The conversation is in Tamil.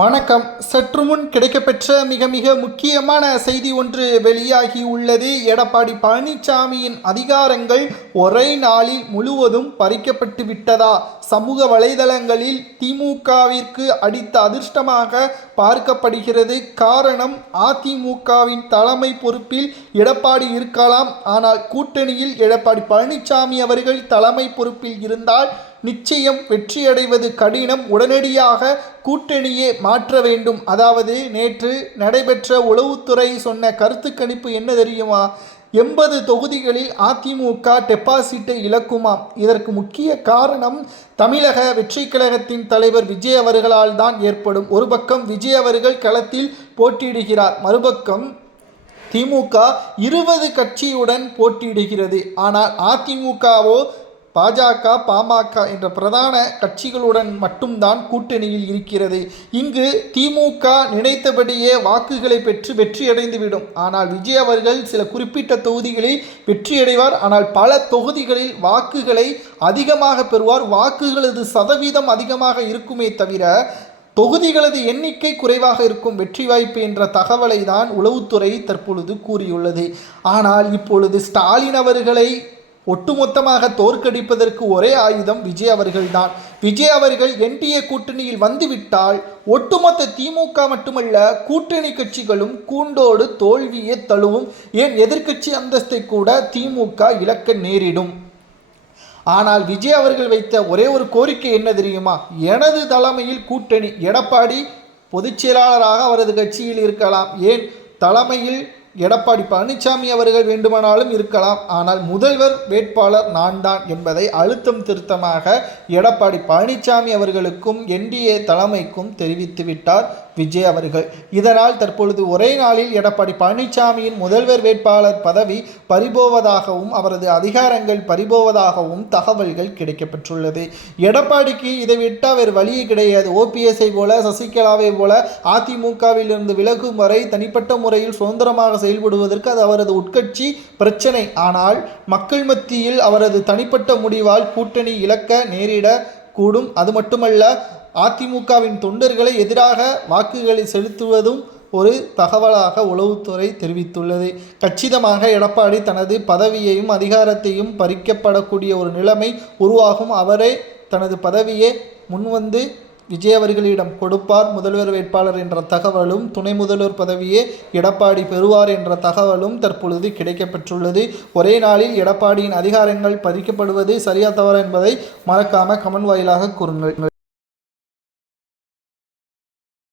வணக்கம். சற்று முன் கிடைக்கப்பெற்ற மிக மிக முக்கியமான செய்தி ஒன்று வெளியாகி உள்ளது. எடப்பாடி பழனிசாமியின் அதிகாரங்கள் ஒரே நாளில் முழுவதும் பறிக்கப்பட்டு விட்டதா? சமூக வலைதளங்களில் திமுகவிற்கு அடித்த அதிர்ஷ்டமாக பார்க்கப்படுகிறது. காரணம், அதிமுகவின் தலைமை பொறுப்பில் எடப்பாடி இருக்கலாம். ஆனால் கூட்டணியில் எடப்பாடி பழனிசாமி அவர்கள் தலைமை பொறுப்பில் இருந்தால் நிச்சயம் வெற்றியடைவது கடினம். உடனடியாக கூட்டணியே மாற்ற வேண்டும். அதாவது நேற்று நடைபெற்ற உளவுத்துறை சொன்ன கருத்து கணிப்பு என்ன தெரியுமா? 80 தொகுதிகளில் அதிமுக டெபாசிட்டை இழக்குமாம். இதற்கு முக்கிய காரணம் தமிழக வெற்றி கழகத்தின் தலைவர் விஜய் அவர்களால் தான் ஏற்படும். ஒரு பக்கம் விஜய் அவர்கள் களத்தில் போட்டியிடுகிறார், மறுபக்கம் திமுக 20 கட்சியுடன் போட்டியிடுகிறது. ஆனால் அதிமுகவோ பாஜக, பாமக என்ற பிரதான கட்சிகளுடன் மட்டும்தான் கூட்டணியில் இருக்கிறது. இங்கு திமுக நினைத்தபடியே வாக்குகளை பெற்று வெற்றியடைந்துவிடும். ஆனால் விஜய் அவர்கள் சில குறிப்பிட்ட தொகுதிகளில் வெற்றியடைவார். ஆனால் பல தொகுதிகளில் வாக்குகளை அதிகமாக பெறுவார். வாக்குகளது சதவீதம் அதிகமாக இருக்குமே தவிர தொகுதிகளது எண்ணிக்கை குறைவாக இருக்கும். வெற்றி வாய்ப்பு என்ற தகவலை தான் உளவுத்துறை தற்பொழுது கூறியுள்ளது. ஆனால் இப்பொழுது ஸ்டாலின் அவர்களை ஒட்டுமொத்தமாக தோற்கடிப்பதற்கு ஒரே ஆயுதம் விஜய் அவர்கள்தான். விஜய் அவர்கள் என்டிஏ கூட்டணியில் வந்துவிட்டால் ஒட்டுமொத்த திமுக மட்டுமல்ல, கூட்டணி கட்சிகளும் கூண்டோடு தோல்வியே தழுவும். ஏன் எதிர்க்கட்சி அந்தஸ்தை கூட திமுக இழக்க நேரிடும். ஆனால் விஜய் அவர்கள் வைத்த ஒரே ஒரு கோரிக்கை என்ன தெரியுமா? எனது தலைமையில் கூட்டணி. எடப்பாடி பொதுச் செயலாளராக அவரது கட்சியில் இருக்கலாம், ஏன் தலைமையில் எடப்பாடி பழனிசாமி அவர்கள் வேண்டுமானாலும் இருக்கலாம். ஆனால் முதல்வர் வேட்பாளர் நான் தான் என்பதை அழுத்தம் திருத்தமாக எடப்பாடி பழனிசாமி அவர்களுக்கும் என்டிஏ தலைமைக்கும் தெரிவித்து விட்டார் விஜய் அவர்கள். இதனால் தற்பொழுது ஒரே நாளில் எடப்பாடி பழனிசாமியின் முதல்வர் வேட்பாளர் பதவி பறிபோவதாகவும் அவரது அதிகாரங்கள் பறிபோவதாகவும் தகவல்கள் கிடைக்கப்பெற்றுள்ளது. எடப்பாடிக்கு இதை விட்டால் வேறு வழியே கிடையாது. ஓபிஎஸ்ஐ போல, சசிகலாவை போல அதிமுகவில் இருந்து விலகும் வரை தனிப்பட்ட முறையில் சுதந்திரமாக செயல்படுவதற்கு அது அவரது உட்கட்சி பிரச்சனை. ஆனால் மக்கள் மத்தியில் அவரது தனிப்பட்ட முடிவால் கூட்டணி இழக்க நேரிட கூடும். அது மட்டுமல்ல, அதிமுகவின் தொண்டர்களை எதிராக வாக்குகளை செலுத்துவதும் ஒரு தகவலாக உளவுத்துறை தெரிவித்துள்ளது. கச்சிதமாக எடப்பாடி தனது பதவியையும் அதிகாரத்தையும் பறிக்கப்படக்கூடிய ஒரு நிலைமை உருவாகும். அவரே தனது பதவியை முன்வந்து விஜய் அவர்களிடம் கொடுப்பார். முதல்வர் வேட்பாளர் என்ற தகவலும் துணை முதல்வர் பதவியே எடப்பாடி பெறுவார் என்ற தகவலும் தற்பொழுது கிடைக்கப்பெற்றுள்ளது. ஒரே நாளில் எடப்பாடியின் அதிகாரங்கள் பறிக்கப்படுவது சரியா தவறா என்பதை மறக்காம கமெண்ட் வாயிலாக கூறுங்கள்.